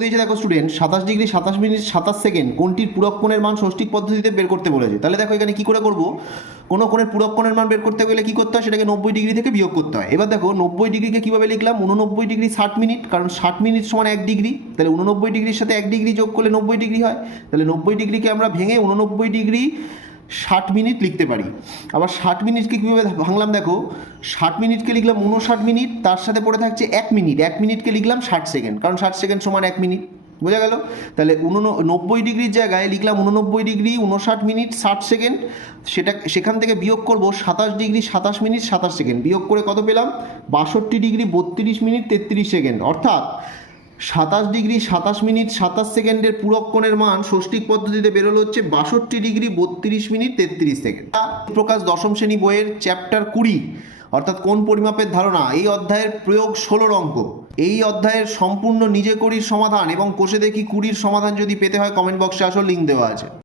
দিয়েছে দেখো স্টুডেন্ট সাতাশ ডিগ্রি সাতাশ মিনিট সাতাশ সেকেন্ড কোনটির পূরক কোণের মান ষষ্ঠিক পদ্ধতিতে বের করতে বলেছে? তাহলে দেখো এখানে কি করে করব? কোনো কোণের পূরক কোণের মান বের করতে গেলে কি করতে হয়? সেটাকে নব্বই ডিগ্রি থেকে বিয়োগ করতে হয়। এবার দেখো, নব্বই ডিগ্রিকে কীভাবে লিখলাম? উননব্বই ডিগ্রি ষাট মিনিট কারণ ষাট মিনিট সমান এক ডিগ্রি তাহলে উননব্বই ডিগ্রির সাথে এক ডিগ্রি যোগ করলে নব্বই ডিগ্রি হয়। তাহলে নব্বই ডিগ্রিকে আমরা ভেঙে উননব্বই ডিগ্রি ষাট মিনিট লিখতে পারি। আবার ষাট মিনিটকে কীভাবে ভাঙলাম দেখো, ষাট মিনিটকে লিখলাম উনষাট মিনিট, তার সাথে পড়ে থাকছে এক মিনিট। এক মিনিটকে লিখলাম ষাট সেকেন্ড। কারণ ষাট সেকেন্ড সমান এক মিনিট। বোঝা গেল? তাহলে উনন নব্বই ডিগ্রির জায়গায় লিখলাম উননব্বই ডিগ্রি উনষাট মিনিট, ষাট সেকেন্ড। সেটা সেখান থেকে বিয়োগ করব সাতাশ ডিগ্রি, সাতাশ মিনিট, সাতাশ সেকেন্ড। বিয়োগ করে কত পেলাম? বাষট্টি ডিগ্রি, বত্রিশ মিনিট, তেত্রিশ সেকেন্ড। অর্থাৎ সাতাশ ডিগ্রি সাতাশ মিনিট সাতাশ সেকেন্ডের পূরক কোণের মান ষষ্ঠিক পদ্ধতিতে বেরোলো হচ্ছে বাষট্টি ডিগ্রি বত্রিশ মিনিট তেত্রিশ সেকেন্ড। প্রকাশ দশম শ্রেণি বইয়ের চ্যাপ্টার কুড়ি, অর্থাৎ কোন পরিমাপের ধারণা, এই অধ্যায়ের প্রয়োগ ষোলোর অঙ্ক। এই অধ্যায়ের সম্পূর্ণ নিজে করির সমাধান এবং কোষে দেখি কুড়ির সমাধান যদি পেতে হয় কমেন্ট বক্সে আসো লিঙ্ক দেওয়া আছে।